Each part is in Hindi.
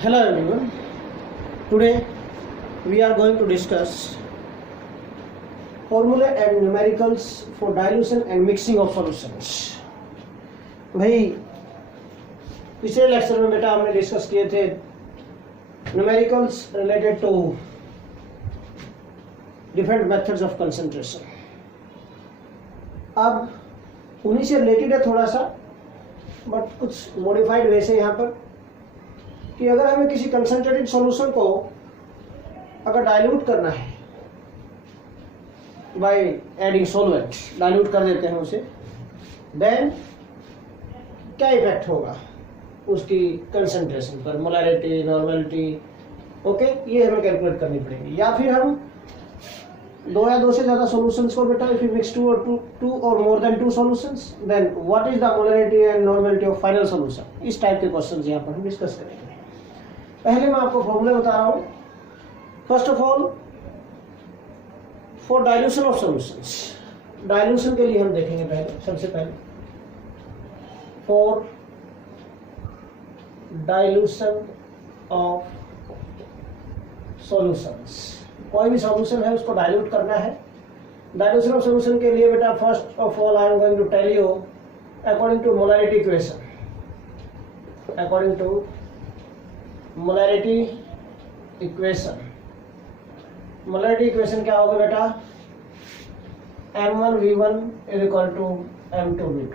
Hello everyone. Today we are going to discuss formula and numericals for dilution and mixing of solutions. भाई पिछले लेक्चर में बेटा हमने डिस्कस किए थे numericals related to different methods of concentration. अब उन्हीं से रिलेटेड है थोड़ा सा, बट कुछ मॉडिफाइड वे से यहाँ पर कि अगर हमें किसी कंसंट्रेटेड सॉल्यूशन को अगर डाइल्यूट करना है बाय एडिंग सॉल्वेंट, डाइल्यूट कर देते हैं उसे, देन क्या इफेक्ट होगा उसकी कंसंट्रेशन पर, मोलैरिटी, नॉर्मेलिटी. ओके, ये हमें कैलकुलेट करनी पड़ेगी. या फिर हम दो या दो से ज्यादा सॉल्यूशंस को बेटा if you mix two or more than two solutions, then what is the molarity and normality of final solution. इस टाइप के क्वेश्चंस यहाँ पर हम डिस्कस करेंगे. पहले मैं आपको फॉर्मूले बता रहा हूं. First of all, for dilution of solutions, dilution के लिए हम देखेंगे पहले, सबसे पहले फॉर डाइल्यूशन ऑफ सॉल्यूशंस. कोई भी सॉल्यूशन है उसको डाइल्यूट करना है. डाइल्यूशन ऑफ सॉल्यूशन के लिए बेटा first of all I am going to tell you according to molarity equation. According to molarity equation, molarity equation क्या होगा बेटा? M1V1 is equal to M2V2.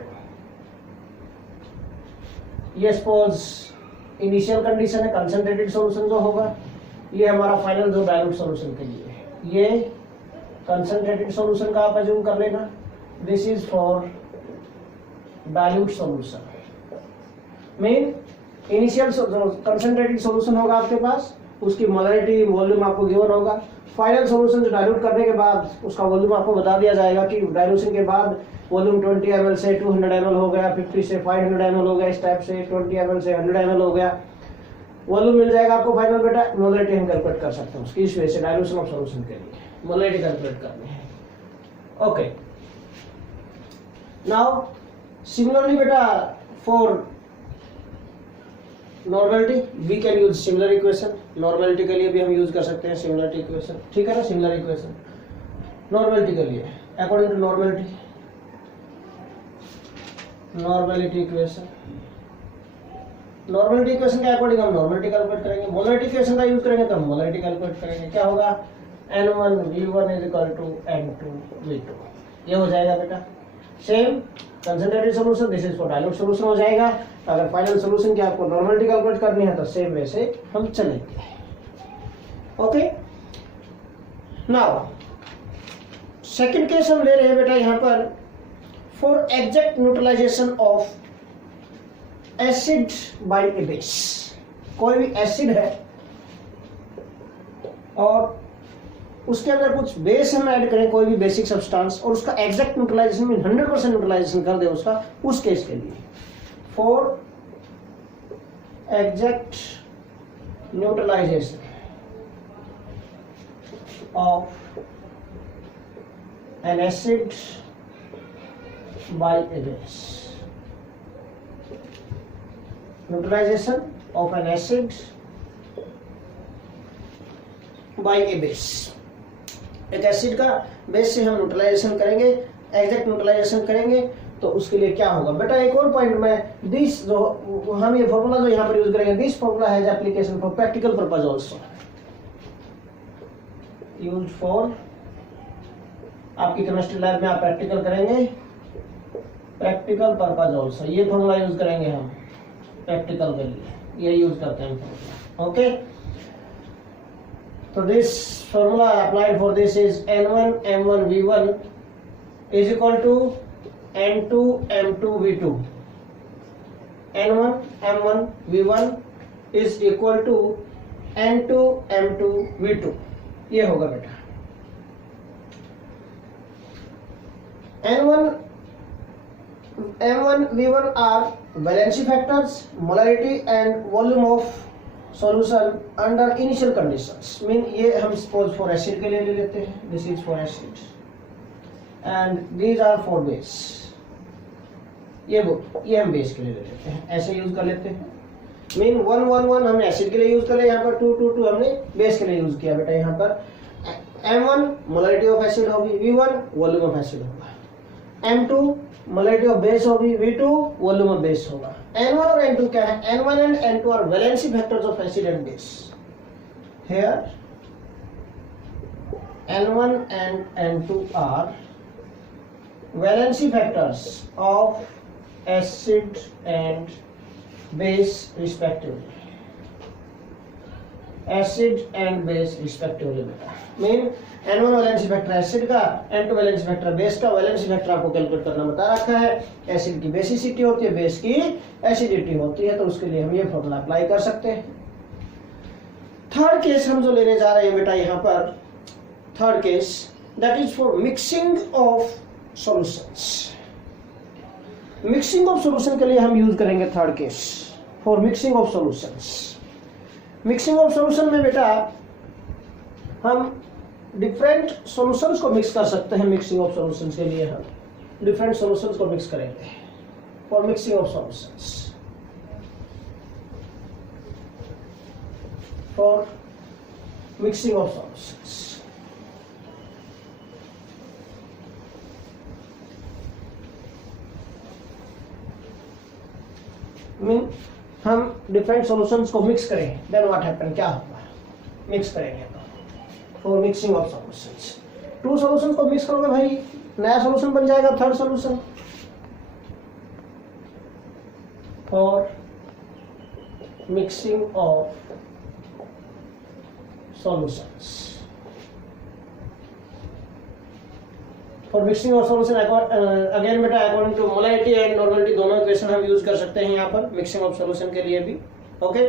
ये सपोज इनिशियल कंडीशन है, कंसंट्रेटेड सॉल्यूशन जो होगा. ये हमारा फाइनल जो डाइल्यूट सॉल्यूशन के लिए है. ये कंसंट्रेटेड सॉल्यूशन का आप अज्यूम कर लेना. This is for dilute solution. Mean initial concentrated solution होगा आपके पास, उसकी मोलैरिटी वॉल्यूम आपको गिवन होगा. फाइनल सॉल्यूशन डाइल्यूट करने के बाद उसका वॉल्यूम आपको बता दिया जाएगा कि डाइल्यूशन के बाद वॉल्यूम 20 ml से 200 ml हो गया, 50 से 500 ml हो गया, इस टाइप से 20 ml से 100 ml हो गया. वॉल्यूम मिल जाएगा आपको फाइनल बेटा. मोलैरिटी हम कैलकुलेट कर सकते हैं उसकी. इस वजह से डाइल्यूशन ऑफ सॉल्यूशन के लिए मोलैरिटी कैलकुलेट करनी है. ओके, नाउ सिमिलरली बेटा for normality we can use similar equation. Normality के लिए भी हम यूज कर सकते हैं सिमिलरिटी इक्वेशन. ठीक है ना, सिमिलर इक्वेशन नॉर्मेलिटी के लिए. According to normality equation, normality equation के अकॉर्डिंग हम नॉर्मेलिटी कैलकुलेट करेंगे. मोलैरिटी इक्वेशन का यूज करेंगे तो हम मोलैरिटी कैलकुलेट करेंगे. क्या होगा? N1V1 is equal to N2V2. ये हो जाएगा बेटा. Same concentrated solution, this is for dilute solution हो जाएगा. अगर फाइनल सॉल्यूशन की आपको नॉर्मेलिटी कैलकुलेट करनी है तो सेम वे से हम चलेंगे. ओके, नाउ सेकंड केस हम ले रहे हैं बेटा यहाँ पर for exact neutralization of acid by a base. कोई भी एसिड है और उसके अंदर कुछ बेस हम ऐड करें, कोई भी बेसिक सब्सटेंस, और उसका एग्जैक्ट न्यूट्रलाइजेशन मीन 100% न्यूट्रलाइजेशन कर दे उसका, उस केस के लिए for exact neutralization of an acid by a base. Neutralization of an acid by a base. एक एसिड का बेस से हम न्यूट्रलाइजेशन करेंगे, एग्जैक्ट न्यूट्रलाइजेशन करेंगे, तो उसके लिए क्या होगा बेटा? एक और पॉइंट में, दिस जो हम ये फॉर्मूला जो यहाँ पर यूज करेंगे, this formula has application for practical purpose also. Use for आपकी केमिस्ट्री लैब में आप प्रैक्टिकल करेंगे, प्रैक्टिकल पर्पस आल्सो. ये फॉर्मूला यूज करेंगे हम प्रैक्टिकल के लिए, ये यूज करते हैं formula. Okay, so this formula applied for this is N1 M1V1 is equal to N2 M2V2. N1 M1V1 is equal to N2 M2V2. ये होगा बेटा. N1 M1V1 are valency factors, molarity and volume of solution under initial conditions. Mean ये हम सपोज फॉर एसिड के लिए ले लेते हैं. This is for acid and these are for base. ये हम बेस के लिए ले लेते हैं, ऐसे यूज कर लेते हैं. मीन 1 1 1 हमने एसिड के लिए यूज कर लिया, यहाँ पर 2 2 2 हमने बेस के लिए यूज किया बेटा। यहाँ पर M1 मोलरिटी ऑफ एसिड होगी, V1 वॉल्यूम ऑफ एसिड होगा, M2 मोलरिटी ऑफ बेस होगी, V2 वॉल्यूम ऑफ बेस होगा। N1 और N2 क्या है? N1 and N2 are valency vectors of acid and base. Here N1 and N2 are valency factors of acid and base respectively, acid and base respectively बेटा। Mean N1 valency factor acid का, N2 वैलेंसी फैक्टर बेस का। वैलेंसी फैक्टर आपको कैलकुलेट करना बता रखा है। एसिड की बेसिसिटी होती है, बेस की एसिडिटी होती है, तो उसके लिए हम ये फॉर्मूला अप्लाई कर सकते हैं। थर्ड केस हम जो लेने जा रहे हैं बेटा यहाँ पर, third case that is for mixing of solutions. Mixing of solution के लिए हम यूज करेंगे third case, for mixing of solutions. Mixing of solution में बेटा हम डिफरेंट सॉल्यूशंस को मिक्स कर सकते हैं। मिक्सिंग ऑफ सॉल्यूशंस के लिए हम डिफरेंट सॉल्यूशंस को मिक्स करेंगे for mixing of solutions, for mixing of solutions. Mean हम डिफरेंट सॉल्यूशंस को मिक्स करेंगे, देन व्हाट हैपन, क्या होगा? मिक्स करेंगे for mixing of solutions. Two solutions को मिक्स करोगे भाई, नया सॉल्यूशन बन जाएगा, third solution. For mixing of solutions, for mixing of solution again बेटा according to molarity and normality दोनों इक्वेशन हम यूज कर सकते हैं यहाँ पर मिक्सिंग ऑफ सॉल्यूशन के लिए भी। Okay,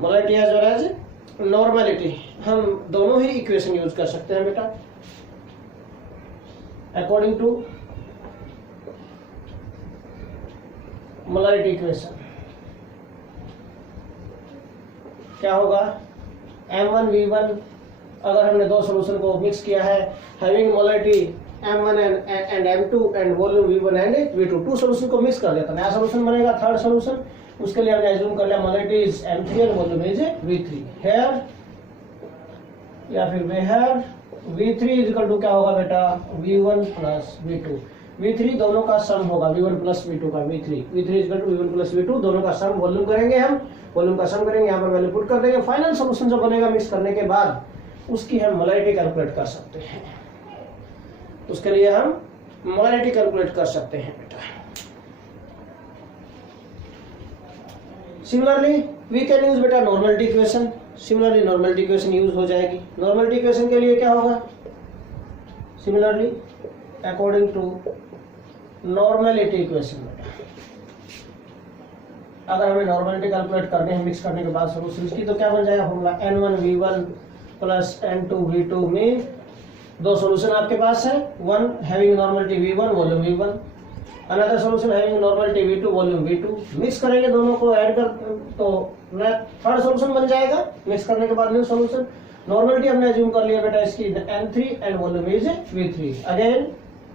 molarity as well as normality, हम दोनों ही इक्वेशन यूज कर सकते हैं बेटा अकॉर्डिंग टू मोलैरिटी इक्वेशन। क्या होगा? M1 V1, अगर हमने दो सॉल्यूशन को मिक्स किया है, having molarity M1 and M2 and volume V1 and V2, two solution को मिक्स कर दिया तो नया सॉल्यूशन बनेगा, थर्ड सॉल्यूशन। उसके लिए हमने एज्यूम कर लिया molarity is M3 and volume is V3। Here या फिर where V3 is equal to क्या होगा बेटा? V1 plus V2। V3 दोनों का सम होगा, V1 प्लस V2 का V3 is equal to V1 plus V2, दोनों का सम वॉल्यूम करेंगे हम, वॉल्यूम का सम करेंगे, यहाँ पर वैल्यू पुट कर देंगे। फाइनल सॉल्यूशन जो बनेगा मिक्स करने के बाद उसकी हम मोलैरिटी कैलकुलेट कर सकते हैं। उसके लिए हम मोलैरिटी कैलकुलेट कर सकते हैं बेटा। सिमिलरली वी कैन यूज बेटा normality equation. Similarly normality equation use हो जाएगी। नॉर्मलिटी इक्वेशन के लिए क्या होगा? Similarly according to normality equation बेटा, अगर हमें नॉर्मलिटी कैलकुलेट करने हैं मिक्स करने के बाद सॉल्यूशंस की, तो क्या बन जाएगा formula? N1 V1 plus N2 V2 में दो सॉल्यूशन आपके पास है, one having normality V1 volume V1, another solution having normality V2 volume V2। Mix करेंगे दोनों को, ऐड कर तो थर्ड सॉल्यूशन बन जाएगा मिक्स करने के बाद न्यू सॉल्यूशन। नॉर्मलिटी हमने अज्यूम कर लिया बेटा इसकी N3 and volume is V3। Again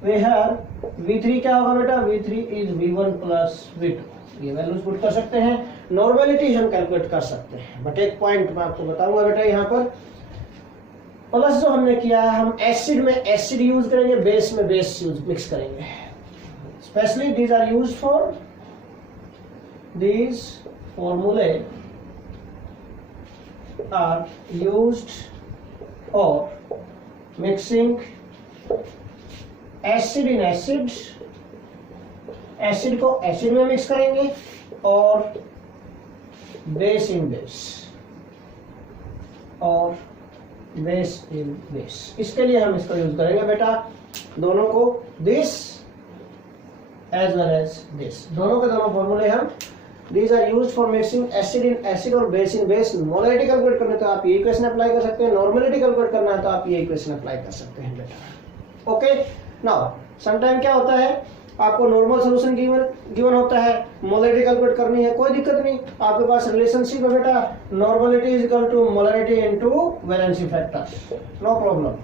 we have V3 क्या होगा बेटा? V3 is V1 plus V2। ये वैल्यूज पुट कर सकते हैं, नॉर्मलिटी हम कैलकुलेट कर सकते हैं। बट एक पॉइंट मैं आपको बताऊंगा बेटा, यहाँ पर प्लस जो हमने किया है, हम एसिड में एसिड यूज करेंगे, बेस में बेस यूज मिक्स करेंगे। Specially these are used for these formulae are used for mixing acid in acid, acid को एसिड में मिक्स करेंगे और बेस इन बेस और बेस इन बेस। इसके लिए हम इसको यूज करेंगे बेटा दोनों को, this as well as this, दोनों के दोनों फॉर्मूले हम These are used for mixing acid in acid और base in base। Molarity calculate करना है तो आप ये इक्वेशन अप्लाई कर सकते हैं, नॉर्मलिटी कैलकुलेट करना है तो आप ये इक्वेशन अप्लाई कर सकते हैं बेटा। ओके, नाउ समटाइम क्या होता है, आपको नॉर्मल सॉल्यूशन गिवन होता है, मोलैरिटी कैलकुलेट करनी है, कोई दिक्कत नहीं, आपके पास रिलेशनशिप है बेटा, normality is equal to molarity into valency factor, no problem.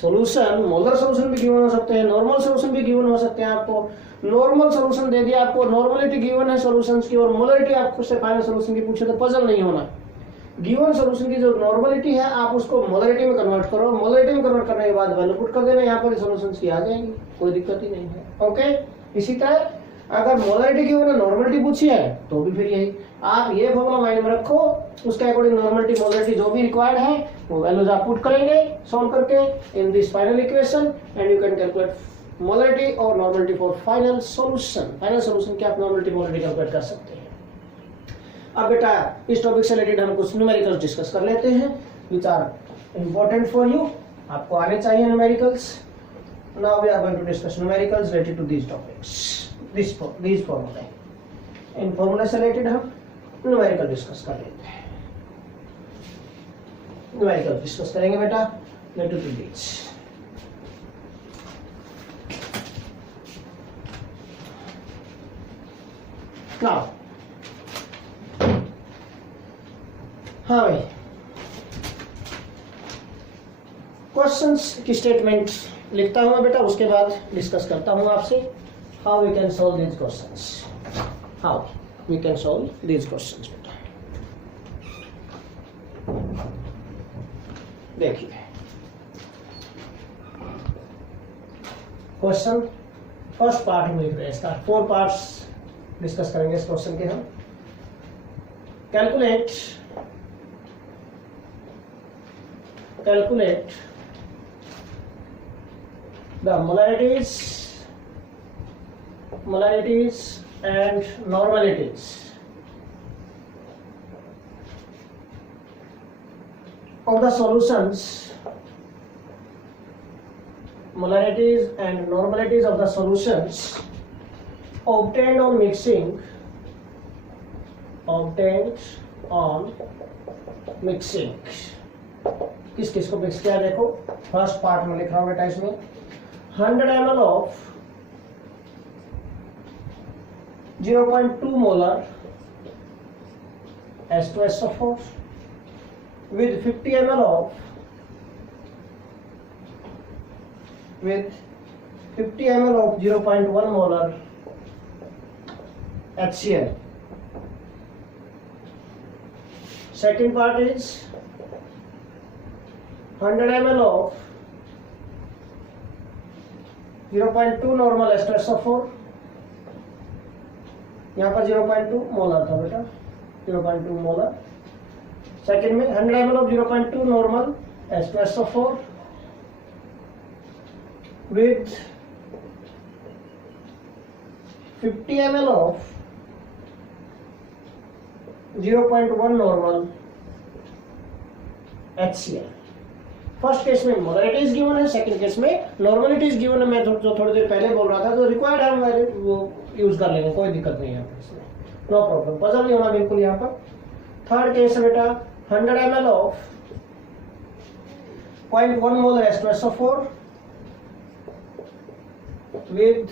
Solution, molar solution भी गिवन हो सकते हैं, नॉर्मल सॉल्यूशन भी गिवन हो सकते हैं। आपको नॉर्मल सॉल्यूशन दे दिया, आपको नॉर्मलिटी गिवन है सॉल्यूशंस की और मोलरिटी आपको से फाइनल सॉल्यूशन की पूछे तो पजल नहीं होना। गिवन सॉल्यूशन की जो नॉर्मलिटी है आप उसको मोलरिटी में कन्वर्ट करो, मोलरिटी में कन्वर्ट करने के बाद वैल्यू पुट कर देना, यहाँ पर सॉल्यूशंस की आ जाएंगी, कोई दिक्कत ही नहीं है। ओके, इसी तरह अगर मोलरिटी गिवन है, नॉर्मलिटी पूछी है तो भी फिर यही आप ये फॉर्मूला माइंड में रखो, उसके अकॉर्डिंग नॉर्मलिटी मोलरिटी जो भी रिक्वायर्ड है वो वैल्यूज आप पुट करेंगे सॉल्व करके in this final equation and you can calculate molarity और normality for final solution. Final solution क्या आप नॉर्मलिटी मोलरिटी कैलकुलेट कर सकते हैं। अब बेटा इस टॉपिक से रिलेटेड हम कुछ न्यूमेरिकल्स डिस्कस कर लेते हैं which are important for you, आपको आने चाहिए numericals. Now we are going to discuss numericals related to these topics, these formulae। इन फॉर्मूला से रिलेटेड हम न्यूमेरिकल डिस्कस कर लेते हैं। न्यूमेरिकल डिस्कस करेंगे बेटा रिलेटेड टू दिस। नाउ हाँ भाई, क्वेश्चंस की स्टेटमेंट लिखता हूं मैं बेटा, उसके बाद डिस्कस करता हूं आपसे how we can solve these questions, how we can solve these questions बेटा। देखिए क्वेश्चन फर्स्ट पार्ट में लिख रहे हैं, इसका 4 पार्ट्स डिस्कस करेंगे इस क्वेश्चन के हम। Calculate the molarities and normalities of the solutions, molarities and normalities of the solutions obtained on mixing, किस किस को मिक्स किया देखो। फर्स्ट पार्ट में लिख रहा हूं बेटा, इसमें 100 ml of 0.2 molar H2SO4 with 50 ml of 0.1 molar HCl. Second part is 100 ml of 0.2 normal H2SO4, यहाँ पर 0.2 मोलर था बेटा, 0.2 मोलर। सेकेंड में 100 ml of 0.2 normal H2SO4 with 50 ml of 0.1 normal HCl। First case में मोलरिटीज गिवन है, सेकंड केस में नॉर्मलिटीज गिवन है। मैं जो थोड़ी देर पहले बोल रहा था, तो रिक्वायर्ड है हम वो यूज कर लेंगे, कोई दिक्कत नहीं है इसमें, नो प्रॉब्लम, पजल नहीं होना बिल्कुल यहाँ पर। थर्ड केस है बेटा 100 ml of 0.1 molar H2SO4 with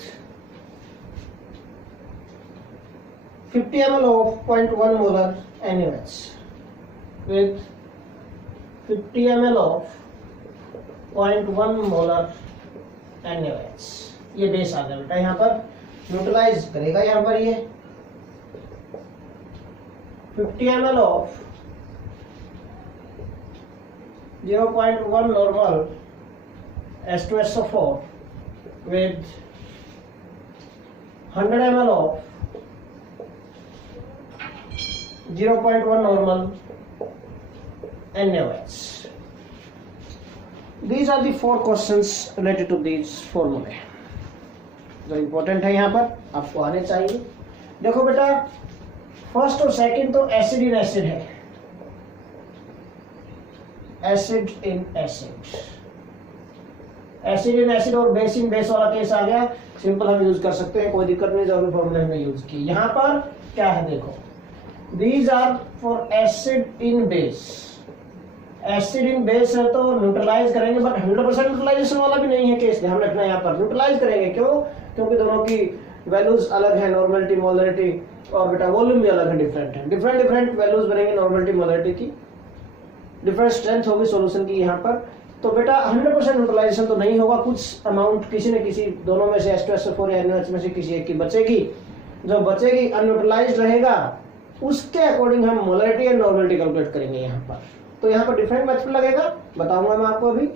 50 ml of 0.1 molar NaOH with 50 ml of 0.1 molar NaOH। ये बेस आ गया बेटा, यहाँ पर न्यूट्रलाइज करेगा, यहाँ पर ये 50 ml of 0.1 normal H2SO4 with 100 ml of 0.1 normal NaOH। These are the 4 questions related to these formulae जो इंपॉर्टेंट है, यहाँ पर आपको आने चाहिए। देखो बेटा फर्स्ट और सेकंड तो एसिड इन एसिड है, acid in acid, acid in acid और बेस इन बेस वाला केस आ गया, सिंपल हम यूज कर सकते हैं, कोई दिक्कत नहीं, जो भी फॉर्मूला हमने यूज की। यहाँ पर क्या है देखो, these are for acid in base, acid in base है तो न्यूट्रलाइज करेंगे, बट 100% न्यूट्रलाइजेशन वाला भी नहीं है केस, ध्यान रखना यहाँ पर न्यूट्रलाइज करेंगे। क्यों? क्योंकि दोनों की वैल्यूज अलग है, नॉर्मलिटी मोलरिटी, और बेटा वॉल्यूम भी अलग है, डिफरेंट है, डिफरेंट वैल्यूज बनेंगे नॉर्मलिटी मोलरिटी की, डिफरेंट स्ट्रेंथ होगी सॉल्यूशन की यहाँ पर। तो बेटा 100% न्यूट्रलाइजेशन तो नहीं होगा, कुछ अमाउंट किसी न किसी दोनों में से H2SO4 या NaOH में से किसी एक की बचेगी। जो बचेगी अनयूट्रलाइज्ड रहेगा, उसके अकॉर्डिंग हम मोलरिटी एंड नॉर्मलिटी कैलकुलेट करेंगे यहाँ पर। तो यहाँ पर डिफरेंट मेथड लगेगा, बताऊंगा मैं आपको अभी।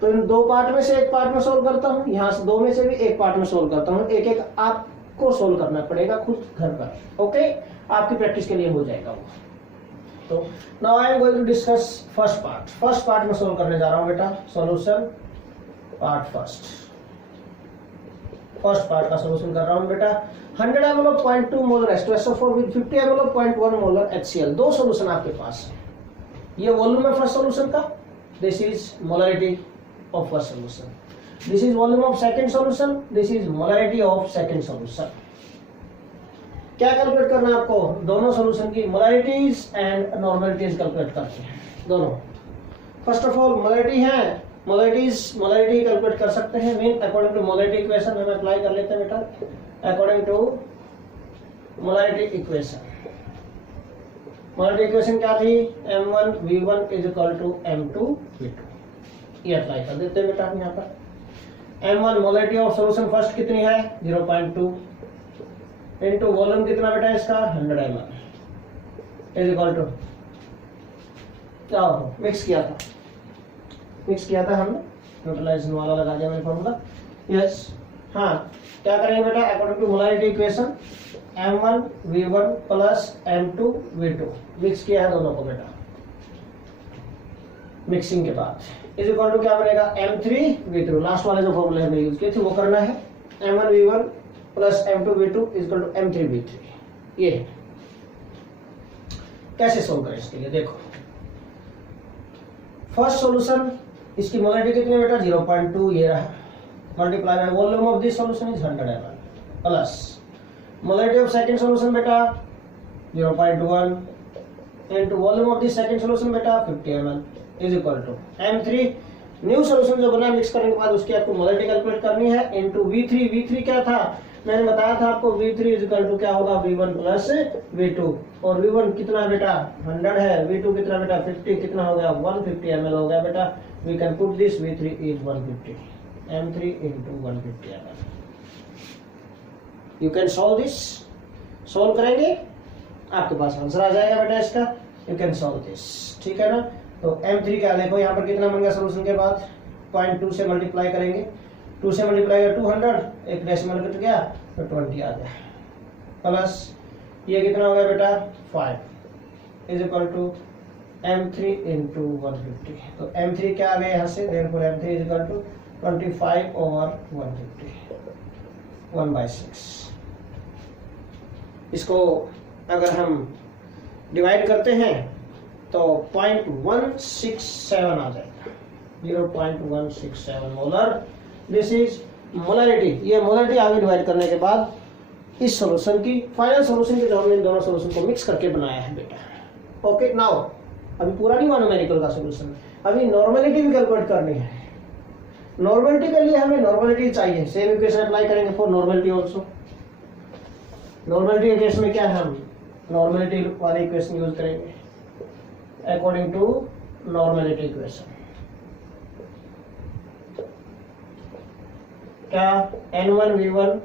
तो इन दो पार्ट में से एक पार्ट में सोल्व करता हूँ, यहाँ से दो में से भी एक पार्ट में सोल्व करता हूँ। एक एक आपको सोल्व करना पड़ेगा खुद घर पर, ओके, आपकी प्रैक्टिस के लिए हो जाएगा वो। तो now I am going to discuss first part. First part में सोल्व करने जा रहा हूँ बेटा, solution part first. First part का सॉल्यूशन कर रहा हूँ बेटा। 100 ml of 0.2 molar H2SO4 with 50 ml of 0.1 molar HCl, दो सॉल्यूशन आपके पास है। ये वॉल्यूम है फर्स्ट सॉल्यूशन का, this is molarity of first solution, this is volume of second solution, this is molarity of second solution. क्या कैलकुलेट करना है आपको? दोनों सॉल्यूशन की मोलरिटीज एंड नॉर्मलिटीज कैलकुलेट करनी है दोनों। फर्स्ट ऑफ ऑल मोलरिटी है, मोलरिटी कैलकुलेट कर सकते हैं mean according to molarity equation हम अप्लाई कर लेते हैं बेटा। According to molarity equation, molarity equation क्या थी? M1V1 is equal to M2V2, ये अप्लाई कर देते हैं बेटा यहाँ पर। M1 molarity of solution first कितनी है? 0.2 इनटू वॉल्यूम कितना बेटा इसका? 100 ml इज इक्वल टू, क्या हो, मिक्स किया था हमने, न्यूट्रलाइजेशन वाला लगा दिया मैंने फॉर्मूला, यस। हाँ, क्या करेंगे बेटा? According to molarity equation M1V1 plus M2V2 mix किया है दोनों को बेटा। मिक्सिंग के बाद इज इक्वल टू क्या बनेगा? M3V3, लास्ट वाले जो फॉर्मूले हमने यूज किए थे वो करना है। M1V1 plus M2V2 is equal to M3V3। ये कैसे सोल्व करें इसके लिए? देखो, फर्स्ट सॉल्यूशन इसकी मोलरिटी कितनी बेटा? 0.2, ये रहा, multiply by volume of this solution is 100 ml plus molarity of second solution बेटा 0.1 into volume of this second solution बेटा 50 ml is equal to M3। New solution जो बना मिक्स करने के बाद उसकी आपको मोलरिटी कैलकुलेट करनी है इनटू V3 क्या था? मैंने बताया था आपको V3 इज इक्वल टू क्या होगा? V1 प्लस V2, और V1 कितना बेटा? 100 है, V2 कितना बेटा? 50, कितना हो गया? 150 ml हो गया बेटा। We can put this V3 is 150, M3 into 150 ml। You can solve this, solve करेंगे आपके पास आंसर आ जाएगा बेटा इसका। यू कैन सॉल्व दिस, ठीक है ना। तो M3 क्या देखो यहाँ पर कितना बन गया सॉल्यूशन के बाद? 0.2 से मल्टीप्लाई करेंगे, 2 से मल्टीप्लाई कर 200, एक डेसिमल कट गया तो 20 आ गया, प्लस ये कितना हो गया बेटा? 5 is equal to M3 into 150। तो M3 क्या आ गया यहाँ से? Therefore M3 is equal to 25 over 150, 1/6। इसको अगर हम डिवाइड करते हैं तो 0.167 आ जाएगा, 0.167 मोलर। This is molarity. ये मोलरिटी आगे डिवाइड करने के बाद इस सॉल्यूशन की फाइनल सॉल्यूशन की जो हमने इन दोनों सॉल्यूशन को मिक्स करके बनाया है बेटा। ओके, नाउ अभी पूरा नहीं हुआ न्यूमेरिकल का सॉल्यूशन, अभी नॉर्मलिटी भी कैलकुलेट करनी है। नॉर्मलिटी के लिए हमें नॉर्मलिटी चाहिए, सेम इक्वेशन अप्लाई करेंगे फॉर नॉर्मलिटी आल्सो। नॉर्मलिटी के केस में क्या है? हम नॉर्मलिटी वाली इक्वेशन यूज करेंगे अकॉर्डिंग टू नॉर्मलिटी इक्वेशन। क्या? N1V1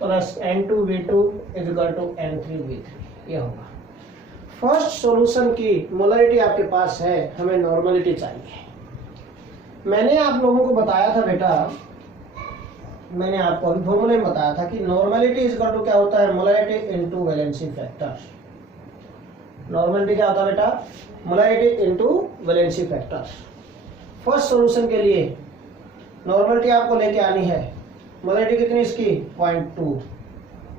plus N2V2 is equal to N3V3, ये होगा। फर्स्ट सॉल्यूशन की मोलरिटी आपके पास है, हमें नॉर्मलिटी चाहिए। मैंने आप लोगों को बताया था बेटा, मैंने आपको अभी फॉर्मूले में बताया था कि नॉर्मलिटी इज इक्वल टू क्या होता है? Molarity into valency factor. Normality क्या होता है बेटा? Molarity into valency factor. First solution के लिए नॉर्मलिटी आपको लेके आनी है। मोलरिटी कितनी इसकी? 0.2।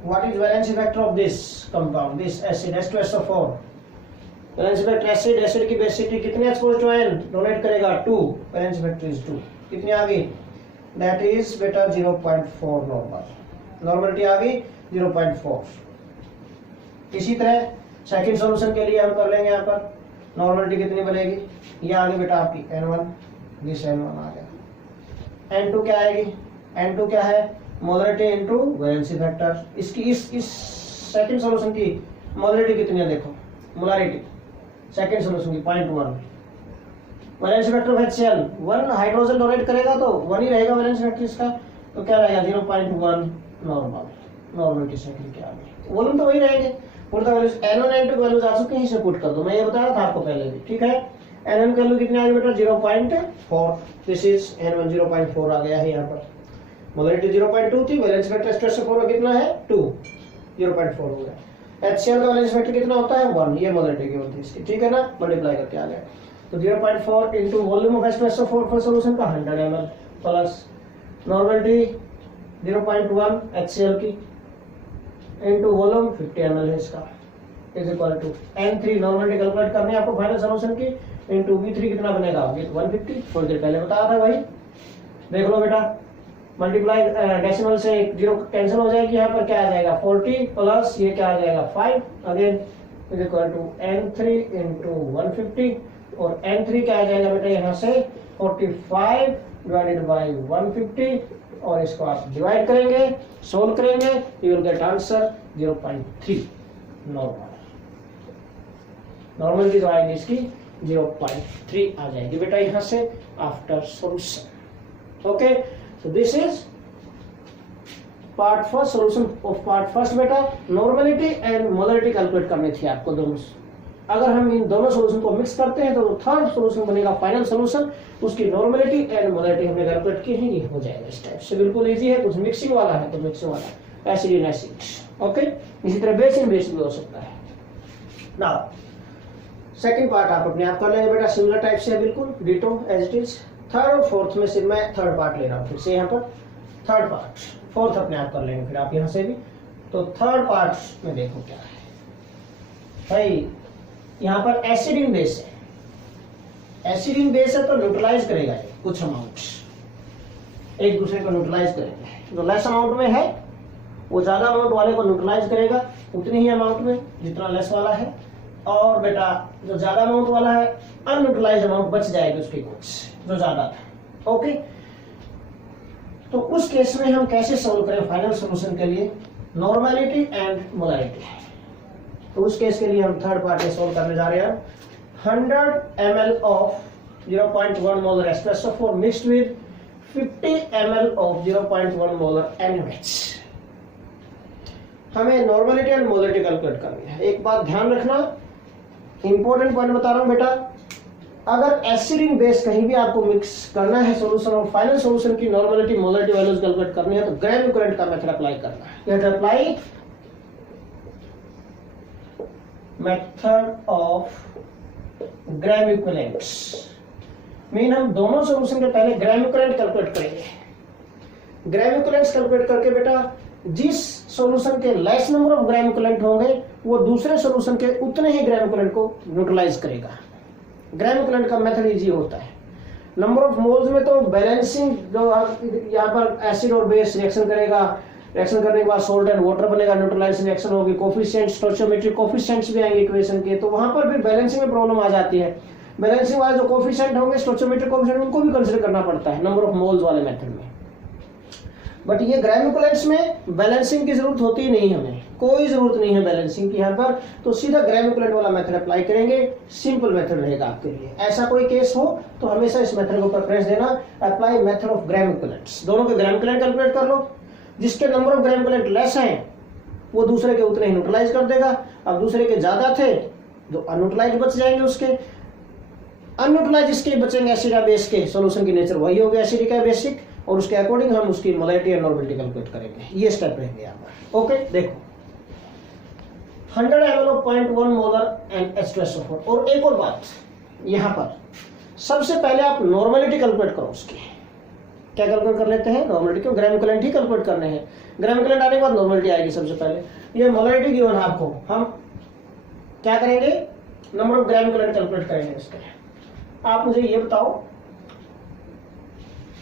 What is valency factor of this compound, this acid H2SO4? Valency factor acid की बेसिसिटी कितनी एक्सपोज टू आयन डोनेट करेगा? 2। Valency factor is 2। कितनी आ गई? दैट इज बेटा 0.4 नॉर्मल। नॉर्मलिटी आ गई 0.4। इसी तरह सेकंड सॉल्यूशन के लिए हम कर लेंगे यहाँ पर नॉर्मलिटी कितनी बनेगी? ये आ गई बेटा आपकी N1, दिस N1 आ गया। N2 क्या आएगी? N2 क्या है? Molarity into valency factor. इसकी इस सेकंड सॉल्यूशन की मोलरिटी कितनी है? देखो मोलरिटी सेकंड सॉल्यूशन की 0.1 valence vector of HCl 1 hydrogen donate करेगा तो 1 ही रहेगा वैलेंस वेक्टर इसका, तो क्या रहेगा 0.1 नॉर्मलिटी साइकिल के आगे। वॉल्यूम तो वही रहेंगे, उल्टा वैल्यूज N1 N2 की वैल्यूज आ चुकी हैं, इसे पुट कर दो, मैं ये बताया था आपको पहले भी, ठीक है। N1 की वैल्यू कितनी आ गई बेटा 0.4, दिस इज N1 0.4 आ गया है यहाँ पर। मोलरिटी 0.2 थी, वैलेंस वेक्टर H2SO4 कितना है 2, 0.4 हो गया। HCl का वैलेंस वेक्टर कितना होता है 1, ये मोलरिटी की होती है इसकी, ठीक है ना, मल्टीप्लाई करके आ गया। तो 0.4 into volume of H2SO4 for solution का 100 ml प्लस नॉर्मलिटी 0.1 HCl की इनटू वॉल्यूम 50 ml है इसका, is equal to N3 normality calculate करनी है आपको फाइनल सॉल्यूशन की, इनटू V3 कितना बनेगा 150, थोड़ी देर पहले बताया था भाई, देख लो बेटा। मल्टीप्लाई डेसिमल से 0 कैंसिल हो जाएगी, यहाँ पर क्या आ जाएगा 40 प्लस ये क्या आ जाएगा 5 again is equal to N3 into 150, और N3 क्या आ जाएगा बेटा यहाँ से 45 डिवाइडेड बाय 150, और इसको आप डिवाइड करेंगे, सोल्व करेंगे, you will get answer 0.3 normal की जो आएगी इसकी 0.3 आ जाएगी बेटा यहाँ से after solution. Okay, so this is part first, solution of part first बेटा। नॉर्मलिटी एंड मोलरिटी कैलकुलेट करनी थी आपको दोनों। अगर हम इन दोनों सॉल्यूशन को मिक्स करते हैं तो थर्ड सॉल्यूशन बनेगा फाइनल सॉल्यूशन, उसकी नॉर्मलिटी एंड मोलरिटी हमने कैलकुलेट की है, ये हो जाएगा इस टाइप से, बिल्कुल इजी है। कुछ मिक्सिंग वाला है तो मिक्सिंग वाला, एसिड इन एसिड, ओके। इसी तरह बेस इन बेस भी हो सकता है। नाउ सेकंड पार्ट आप अपने आप कर लेंगे बेटा, सिमिलर टाइप से है बिल्कुल ditto as it is. Third और फोर्थ में से मैं थर्ड पार्ट ले रहा हूँ फिर से यहाँ पर, थर्ड पार्ट, फोर्थ अपने आप कर लेंगे फिर आप यहाँ से भी। तो थर्ड पार्ट में देखो क्या है भाई, यहाँ पर एसिड इन बेस है, एसिड इन बेस है तो न्यूट्रलाइज करेगा ये कुछ अमाउंट, एक दूसरे को न्यूट्रलाइज करेंगे। जो लेस अमाउंट में है वो ज्यादा अमाउंट वाले को न्यूट्रलाइज करेगा उतनी ही अमाउंट में जितना लेस वाला है, और बेटा जो ज्यादा अमाउंट वाला है अनयूटिलाइज अमाउंट बच जाएगी उसकी कुछ जो ज्यादा था। ओके, तो उस केस में हम कैसे सोल्व करें फाइनल सॉल्यूशन के लिए, नॉर्मलिटी एंड मोलरिटी। तो उस केस के लिए हम थर्ड पार्ट में सोल्व करने जा रहे हैं। 100 ml of 0.1 molar H2SO4 mixed with 50 ml of 0.1 molar NaOH। हमें नॉर्मलिटी एंड मोलरिटी कैलकुलेट करनी है। एक बात ध्यान रखना, इंपॉर्टेंट पॉइंट बता रहा हूं बेटा, अगर एसिड इन बेस कहीं भी आपको मिक्स करना है सॉल्यूशन और फाइनल सॉल्यूशन की नॉर्मलिटी मोलरिटी वैल्यूज कैलकुलेट करनी है तो ग्राम इक्विवेलेंट का मेथड अप्लाई करना है। You have to apply method of gram equivalents, mean हम दोनों सॉल्यूशन के पहले ग्राम इक्विवेलेंट कैलकुलेट करेंगे। ग्राम इक्विवेलेंट्स कैलकुलेट करके बेटा जिस सॉल्यूशन के less number of gram equivalent होंगे वो दूसरे सॉल्यूशन के उतने ही ग्राम इक्विवेलेंट को न्यूट्रलाइज करेगा। ग्राम इक्विवेलेंट का मेथड इजी होता है। नंबर ऑफ मोल्स में तो बैलेंसिंग, जो यहाँ पर एसिड और बेस रिएक्शन करेगा, रिएक्शन करने के बाद सोल्ट एंड वाटर बनेगा, न्यूट्रलाइजेशन रिएक्शन होगी, कोफिशिएंट्स स्टोइचियोमेट्रिक कोफिशिएंट्स भी आएंगे इक्वेशन के, तो वहां पर फिर बैलेंसिंग में प्रॉब्लम आ जाती है। बैलेंसिंग वाले जो कोफिशिएंट होंगे स्टोइचियोमेट्रिक कोफिशिएंट उनको भी कंसीडर करना पड़ता है नंबर ऑफ मोल्स वाले मेथड में। बट ये ग्राम इक्विवेलेंट्स में बैलेंसिंग की जरूरत होती ही नहीं, हमें कोई जरूरत नहीं है बैलेंसिंग की यहाँ पर, तो सीधा ग्राम इक्विवेलेंट वाला मेथड अप्लाई करेंगे, सिंपल मेथड रहेगा आपके लिए। ऐसा कोई केस हो तो हमेशा इस मेथड को प्रेफरेंस देना, apply method of gram equivalents. दोनों के ग्राम इक्विवेलेंट कैलकुलेट कर लो, जिसके number of gram equivalent less हैं वो दूसरे के उतने ही न्यूट्रलाइज कर देगा। अब दूसरे के ज्यादा थे जो अनयूट्रलाइज बच जाएंगे, उसके अनयूट्रलाइज इसके बचेंगे एसिड या बेस के, सॉल्यूशन की नेचर वही होगी एसिडिक या बेसिक, और उसके अकॉर्डिंग हम उसकी मोलरिटी एंड नॉर्मलिटी कैलकुलेट करेंगे। ये स्टेप रहेंगे यहाँ पर। ओके, देखो 100 ml of 0.1 molar and H2SO4। और एक और बात यहाँ पर, सबसे पहले आप नॉर्मलिटी कैलकुलेट करो उसकी। क्या कैलकुलेट कर लेते हैं नॉर्मलिटी, क्यों ग्राम इक्विवेलेंट ही कैलकुलेट करने हैं। ग्राम इक्विवेलेंट आने के बाद नॉर्मलिटी आएगी सबसे पहले। ये मोलरिटी गिवन है आपको, हम क्या करेंगे number of gram equivalent calculate करेंगे इसके। आप मुझे ये बताओ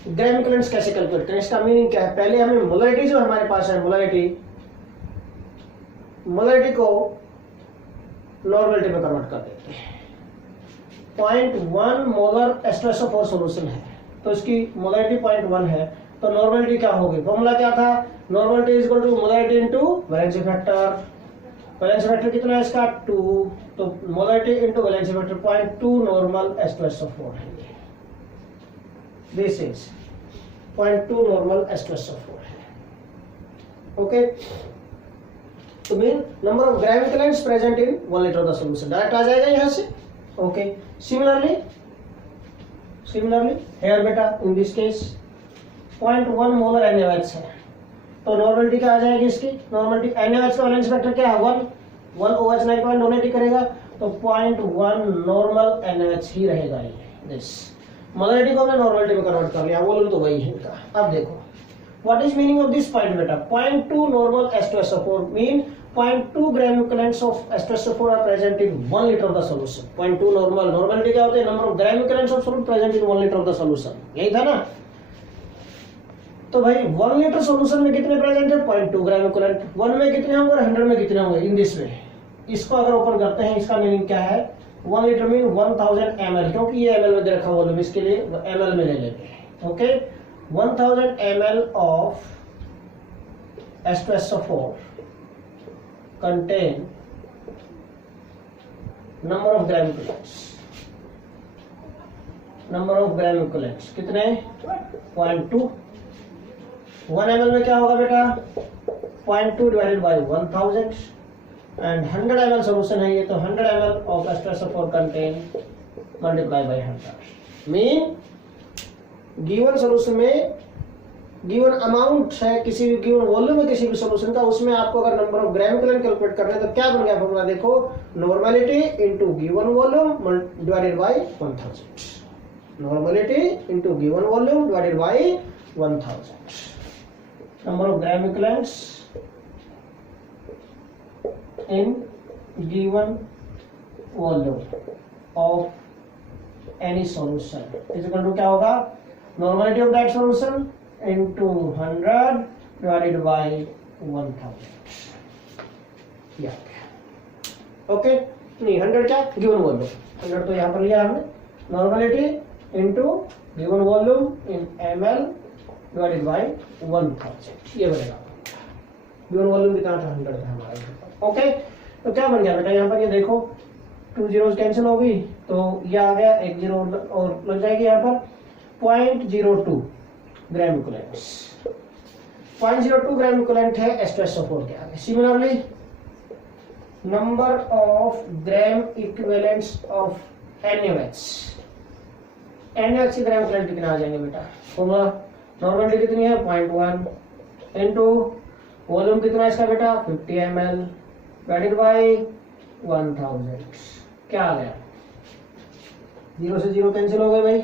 ग्राम इक्विवेलेंट्स कैसे कैलकुलेट करें, इसका मीनिंग क्या है। पहले हमें मोलरिटी जो हमारे पास है, मोलरिटी को नॉर्मलिटी में कन्वर्ट कर देते हैं। 0.1 मोलर H2SO4 सॉल्यूशन है तो इसकी मोलरिटी 0.1 है, तो नॉर्मलिटी क्या होगी, फॉर्मूला क्या था, normality is equal to molarity into valency factor. Valency factor कितना है इसका 2, तो molarity into valency factor 0.2 normal H2SO4 है। दिस इज 0.2 नॉर्मल H2SO4 है। ओके, तो mean number of gram equivalents present in 1 litre of the solution direct आ जाएगा यहाँ से। ओके, सिमिलरली हेयर बेटा in this case 0.1 molar NaOH है, तो नॉर्मलिटी क्या आ जाएगी इसकी? नॉर्मलिटी NaOH का वैलेंस वेक्टर क्या है? 1 OH 9 डोनेट करेगा, तो 0.1 नॉर्मल NaOH ही रहेगा ये। दिस मोलरिटी को हमने नॉर्मलिटी में कन्वर्ट कर लिया, वॉल्यूम तो वही है इनका। अब देखो what is meaning of this point बेटा? 0.2 normal H2SO4 mean 0.2 gram equivalents of H2SO4 are present in 1 litre of the solution. 0.2 normal, normality क्या होती है? Number of gram equivalents of solute present in 1 litre of the solution, यही था ना। तो भाई 1 लीटर सॉल्यूशन में कितने प्रेजेंट है? 0.2 ग्राम इक्विवेलेंट। 1 में कितने होंगे और 100 में कितने होंगे? इन दिस वे इसको अगर ओपन करते हैं, इसका मीनिंग क्या है? 1 लीटर मीन 1000 ml, क्योंकि ये ml में दे रखा वॉल्यूम, इसके लिए ml में ले लेंगे। Okay, 1000 ml of H2SO4 contain number of gram equivalents। Number of gram equivalents कितने? 0.2। 1 ml में क्या होगा बेटा? 0.2 divided by 1000 and 100 ml solution है ये, तो 100 ml of H2SO4 contain multiply by 100 mean given solution में गिवन अमाउंट है किसी भी गिवन वॉल्यूम है किसी भी सॉल्यूशन का, उसमें आपको अगर number of gram equivalent calculate करना है तो क्या बन गया फॉर्मूला? देखो, normality into given volume divided by 1000। Normality into given volume divided by 1000। Number of gram equivalents in given volume of any solution is equal to क्या होगा? Normality of that solution into 100 divided by 1000। Okay, नहीं 100 क्या? गिवन वॉल्यूम 100 तो यहाँ पर लिया हमने। Normality into given volume in ml divided by 1000, ये बनेगा। गिवन वॉल्यूम कितना था? 100 था हमारा। ओके, तो क्या बन गया बेटा? यहाँ पर ये देखो 2 जीरोस कैंसिल हो गई, तो ये आ गया, 1 जीरो और लग जाएगी यहाँ पर। 0.02 ग्राम इक्विवेलेंट्स, 0.02 ग्राम इक्विवेलेंट है H2SO4 के आगे। Similarly number of gram equivalents of NaOH, NaOH की ग्राम इक्विवेलेंट कितना आ जाएंगे बेटा? फॉर्मूला नॉर्मलिटी कितनी है? 0.1 इनटू वॉल्यूम कितना है इसका बेटा? 50 ml डिवाइडेड बाय 1000। क्या आ गया? 0 से 0 कैंसिल हो गए भाई,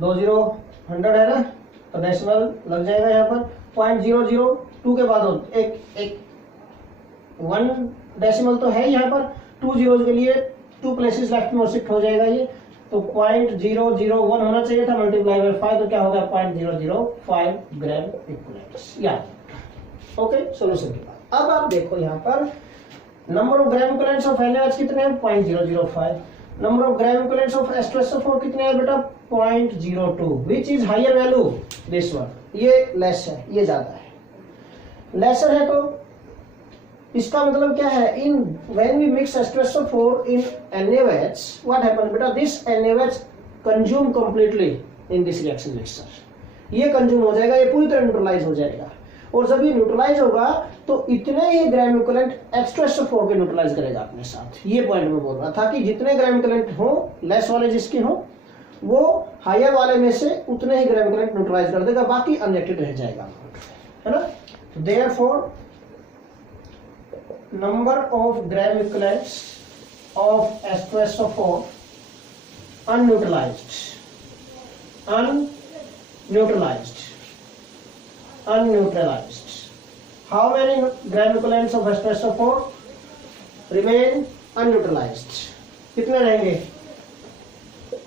2 जीरो 100 है ना, तो डेसिमल लग जाएगा यहाँ पर। 0.002 के बाद एक 1 डेसिमल तो है यहाँ पर, 2 जीरोस के लिए 2 प्लेसेस लेफ्ट में और शिफ्ट हो जाएगा ये, तो 0.001 होना चाहिए था मल्टीप्लाई बाय 5, तो क्या होगा? 0.005 ग्राम इक्विवेलेंट्स। या ओके, सॉल्यूशन के बाद अब आप देखो यहाँ पर number of gram equivalents of NaOH कितने हैं? 0.005। Number of gram equivalents of H2SO4 कितने हैं बेटा? 0.02, which is higher value? This one, ये लेस है, ये ज्यादा है। लेसर है तो इसका मतलब क्या है? In when we mix H2SO4 in NaOH, what happen बेटा? This NaOH consume completely in this reaction mixture. ये कंज्यूम हो जाएगा, ये पूरी तरह न्यूट्रलाइज हो जाएगा, और जब ये न्यूट्रलाइज होगा तो इतने ही ग्राम इक्विवेलेंट H2SO4 के न्यूट्रलाइज करेगा अपने साथ। ये पॉइंट में बोल रहा था कि जितने ग्राम इक्विवेलेंट हो, लेस वाले जिसके हो, वो हायर वाले में से उतने ही ग्राम इक्विवेलेंट न्यूट्रलाइज कर देगा, बाकी अनरिएक्टेड रह जाएगा, है ना। Therefore number of gram equivalents of H2SO4 unneutralized how many gram equivalents of H2SO4 remain unneutralized? कितने रहेंगे?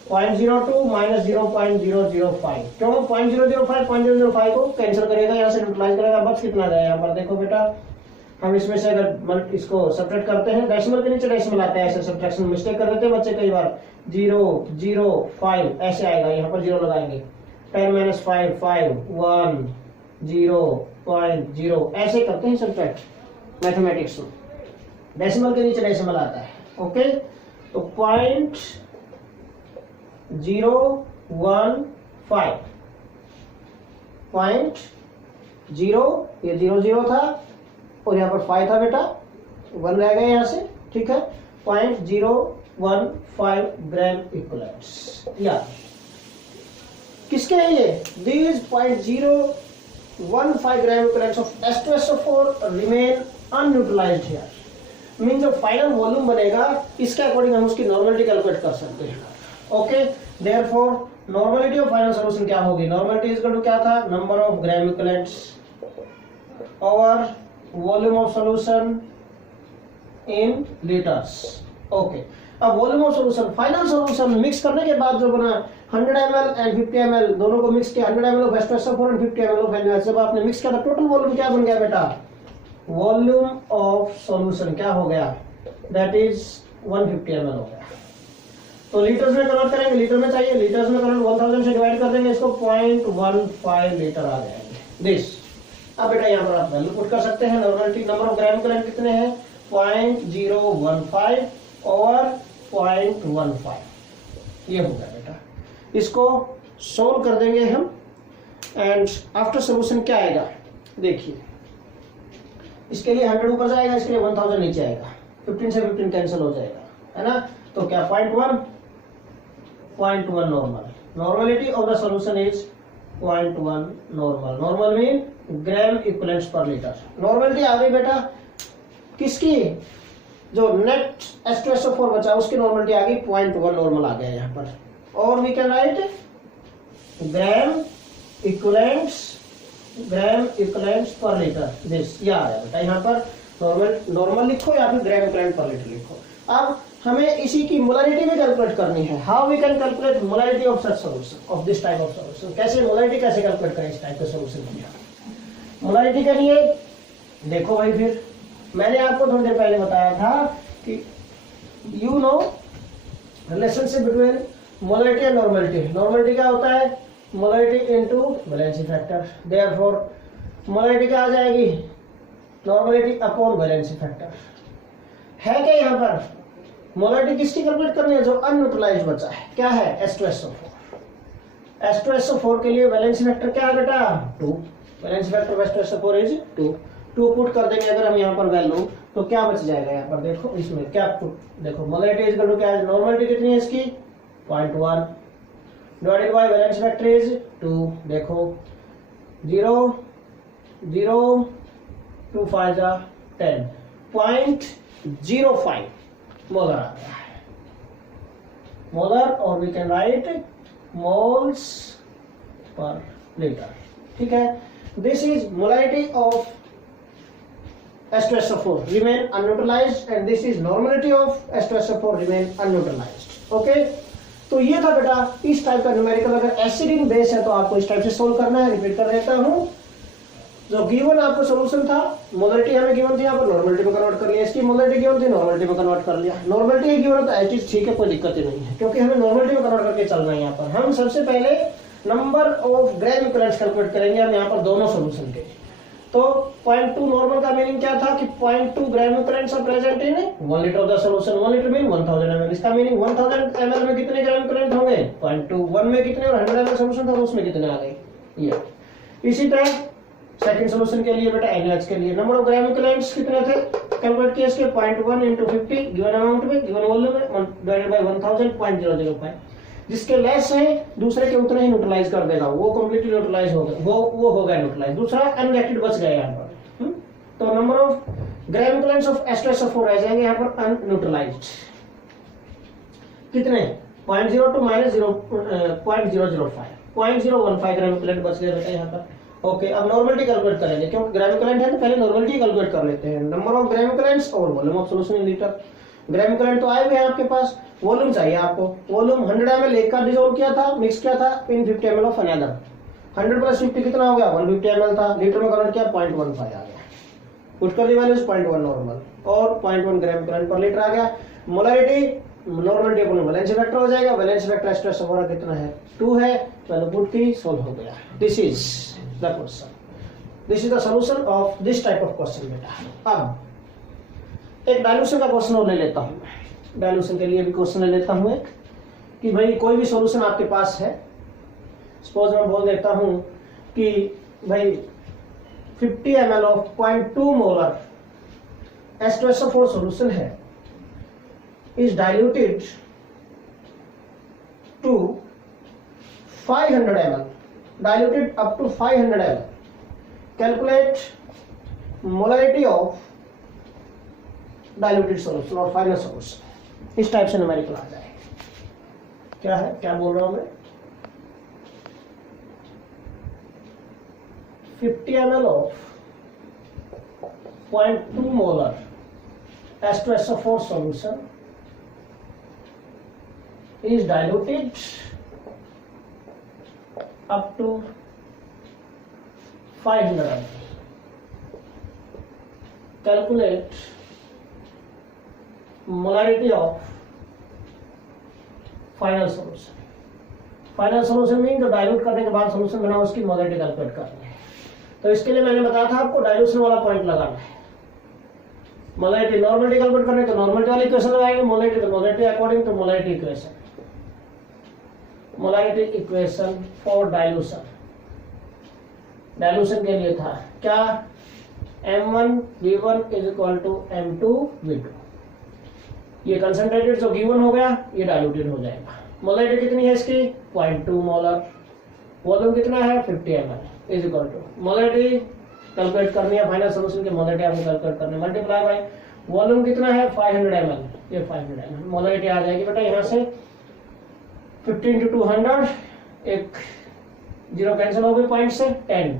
0.02 माइनस 0.005। क्यों? 0.005 को कैंसिल करेगा, यहाँ से न्यूट्रलाइज करेगा, बस कितना गया यहाँ पर? देखो बेटा, हम इसमें से अगर इसको सब्ट्रैक्ट करते हैं, डेसिमल के नीचे डेसिमल आता है, ऐसे सब्ट्रैक्शन मिस्टेक कर देते हैं बच्चे कई बार। 0.005 ऐसे आएगा, यहाँ पर 0 लगाएंगे। 10 minus 5 5 1 0.0 ऐसे करते हैं सब्ट्रैक्ट मैथमेटिक्स में, डेसिमल के नीचे डेसिमल आता है। ओके, तो 5 0.0, ये 0 था और यहाँ पर 5 था बेटा, 1 रह गया यहाँ से, ठीक है। 0.015 ग्राम इक्विवेलेंट्स, या किसके लिए? these 0.015 gram equivalents of H2SO4 remain unutilised here. Mean जो फाइनल वॉल्यूम बनेगा इसके अकॉर्डिंग हम उसकी नॉर्मलिटी कैलकुलेट कर सकते हैं। Okay, therefore normality of final solution क्या होगी? नॉर्मलिटी इज इक्वल टू क्या था? Number of gram equivalents over volume of solution in litres. Okay, अब volume of solution, final solution mix करने के बाद जो बना 100 ml एंड 50 ml दोनों को मिक्स किया, 100 ml of H2SO4 and 50 ml of NaOH, जब आपने मिक्स किया तो टोटल वॉल्यूम क्या बन गया बेटा? वॉल्यूम ऑफ सॉल्यूशन क्या हो गया? दैट इज 150 ml हो गया। तो लीटर्स में कन्वर्ट करेंगे, लीटर में चाहिए, लीटर्स में कन्वर्ट 1000 से डिवाइड कर देंगे, इसको 0.15 लीटर आ जाएंगे दिस। अब बेटा यहाँ पर आप वैल्यू पुट कर सकते हैं। Normality number of gram equivalent कितने हैं? 0.015 और 0.15, ये हो गया बेटा। इसको सोल्व कर देंगे हम एंड आफ्टर सोल्यूशन क्या आएगा देखिए। इसके लिए 100 ऊपर जाएगा, इसके लिए 1000 नीचे आएगा, 15 से 15 कैंसिल हो जाएगा, है ना। तो क्या 0.1 normal, normality of the solution is 0.1 normal. Normal mean gram equivalents per litre. Normality आ गई बेटा किसकी? जो नेट H2SO4 बचा उसकी नॉर्मलिटी आ गई 0.1 नॉर्मल आ गया यहाँ पर। और we can write gram equivalents per litre this, ये आ रहा है बेटा यहाँ पर। नॉर्मल लिखो या फिर ग्राम इक्विवेलेंट पर लीटर लिखो। अब हमें इसी की मोलारिटी भी कैलकुलेट करनी है। How we can calculate molarity of such solution, of this type of solution? कैसे मोलारिटी कैसे कैलकुलेट करें इस टाइप के सॉल्यूशन की? मोलारिटी के लिए देखो भाई, फिर मैंने आपको थोड़ी देर पहले बताया था कि you know relationship between molarity and normality. Normality क्या होता है? Molarity into valency factor. Therefore molarity क्या आ जाएगी? Normality upon valency factor. है क्या यहाँ पर? मोलारिटी किसकी कैलकुलेट करनी है? जो अनयूटिलाइज्ड बचा है, क्या है? H2SO4। H2SO4 के लिए वैलेंसी फैक्टर क्या है बेटा? 2। Valency factor of H2SO4 is 2 put कर देंगे अगर हम यहाँ पर वैल्यू, तो क्या बच जाएगा यहाँ पर? देखो इसमें क्या पुट, देखो मोलारिटी इज इक्वल टू क्या है? नॉर्मलिटी कितनी है इसकी? 0.1 divided by valency factor is 2। देखो 0 0 2 5 10, 0.05 मोलर आ गया है। मोलर, और we can write moles per litre, ठीक है। This is molarity of H2SO4 remain unneutralized and this is normality of H2SO4 remain unneutralized. Okay, तो ये था बेटा इस टाइप का न्यूमेरिकल। अगर एसिडिक बेस है तो आपको इस टाइप से सोल्व करना है। रिपीट कर देता हूँ, जो गिवन आपको सॉल्यूशन था, मोलारिटी हमें गिवन थी, यहाँ पर नॉर्मलिटी में कन्वर्ट कर लिया। इसकी मोलारिटी गिवन थी, नॉर्मलिटी में कन्वर्ट कर लिया। नॉर्मलिटी ही गिवन है तो एच ठीक है, कोई दिक्कत ही नहीं है, क्योंकि हमें नॉर्मलिटी में कन्वर्ट करके चलना है। यहाँ पर हम सबसे पहले number of gram equivalents calculate करेंगे हम यहाँ पर दोनों सॉल्यूशन के। तो 0.2 नॉर्मल का मीनिंग क्या था कि 0.2 gram equivalents are present in 1 litre of the solution. 1 litre mean 1000 ml। इसका मीनिंग 1000 ml में कितने ग्राम इक्विवेलेंट होंगे? 0.2। 1 में कितने, और 100 ml सॉल्यूशन था तो उसमें कितने आ गए ये। इसी तरह सेकंड सॉल्यूशन के लिए बेटा NaOH के लिए नंबर ऑफ ग्राम इक्विवेलेंट्स कितने थे कैलकुलेट किए इसके? 0.1 into 50 गिवन अमाउंट में, गिवन वॉल्यूम में, डिवाइडेड बाय 1000, 0.005। जिसके लेस है दूसरे के उतने ही न्यूट्रलाइज कर देगा, वो कंप्लीटली न्यूट्रलाइज हो गया, वो हो गया न्यूट्रलाइज, दूसरा अनरिएक्टेड बच गया यहाँ पर। तो number of gram equivalents of H2SO4 रह जाएंगे यहाँ पर अनन्यूट्रलाइज्ड कितने? 0.02 माइनस 0.005, 0.015 ग्राम इक्विवेलेंट बच गए बेटा यहाँ पर। ओके, अब नॉर्मलिटी कैलकुलेट करेंगे, क्योंकि ग्राम इक्विवेलेंट है तो पहले नॉर्मलिटी कैलकुलेट कर लेते हैं। नंबर ऑफ ग्राम इक्विवेलेंट्स और volume of solution in litre. Gram equivalent तो आए हुए हैं आपके पास, वॉल्यूम चाहिए आपको। वॉल्यूम 100 ml एक का डिसॉल्व किया था, मिक्स किया था इन 50 ml ऑफ अनदर। 100 प्लस 50 कितना हो गया? 150 ml था, लीटर में कन्वर्ट किया 0.15 आ गया। पुट कर दी वैल्यूज 0.1 नॉर्मल और 0.1 ग्राम इक्विवेलेंट पर लीटर आ गया। मोलारिटी नॉर्मलिटी अपने वैलेंसी फैक्टर हो जाएगा। वैलेंसी फैक्टर H2SO4 कितना है? 2 है, वैल्यू पुट की, सोल्व हो गया। This is the question, this is the solution of this type of question बेटा। अब एक डाइल्यूशन का क्वेश्चन और ले लेता हूं मैं। डाइल्यूशन के लिए भी क्वेश्चन ले लेता हूं एक, कि भाई कोई भी सॉल्यूशन आपके पास है, सपोज मैं बोल देता हूं कि भाई 50 ml of 0.2 molar H2SO4 solution है, is diluted to 500 ml, diluted up to 500 ml. Calculate molarity of diluted solution और final solution. इस टाइप से न्यूमेरिकल आ जाए। क्या है, क्या बोल रहा हूं मैं? 50 ml of 0.2 molar H2SO4 solution is diluted up to 500 ml. Calculate molarity of final solution. Final solution mean जो डाइल्यूट करने के बाद सोल्यूशन बना उसकी मोलरिटी कैलकुलेट करनी है। तो इसके लिए मैंने बताया था आपको डाइल्यूशन वाला पॉइंट लगाना है। मोलरिटी नॉर्मलिटी कैलकुलेट करने तो नॉर्मलिटी वाली इक्वेशन लगाएंगे, मोलरिटी तो molarity according to molarity equation. Molarity equation for dilution, dilution के लिए था क्या, M1V1 is equal to M2V2। ये कंसंट्रेटेड जो गिवन हो गया ये डाइल्यूटेड हो जाएगा। मोलरिटी कितनी है इसकी 0.2 मोलर, वॉल्यूम कितना है 50 ml is equal to molarity calculate करनी है, फाइनल सोल्यूशन की मोलरिटी आपको कैलकुलेट करनी है, मल्टीप्लाई बाय वॉल्यूम कितना है 500 ml, ये 500 ml मोलरिटी आ जाएगी बेटा। यहाँ से 15 × 200, एक जीरो कैंसिल हो गई पॉइंट से, 10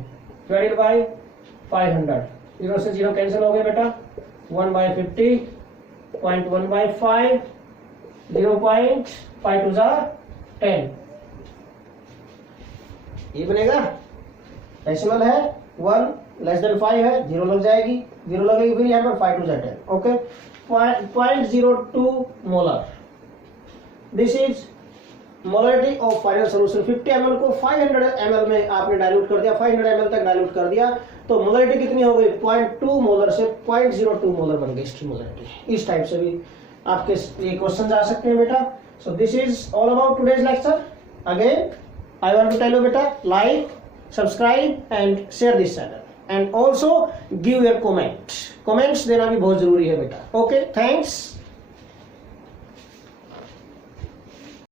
डिवाइडेड बाय 500, जीरो से जीरो कैंसिल हो गए बेटा, 1/50, 0.1/5, 0.5 to 10, ये बनेगा। डेसिमल है 1 लेस देन 5 है, जीरो लग जाएगी, जीरो लगेगी फिर यहाँ पर 5 to 10, okay. 0.02 molar, this is molarity of final solution. 50 ml को 500 ml में आपने डाइल्यूट कर दिया, 500 ml तक डाइल्यूट कर दिया, तो मोलरिटी कितनी हो गई 0.2 मोलर से 0.02 मोलर बन गई इसकी मोलरिटी। इस टाइप से भी आपके ये क्वेश्चन आ सकते हैं बेटा। So this is all about today's lecture. Again I want to tell you बेटा, like, subscribe and share this channel and also give your comments देना भी बहुत जरूरी है बेटा। Okay, thanks.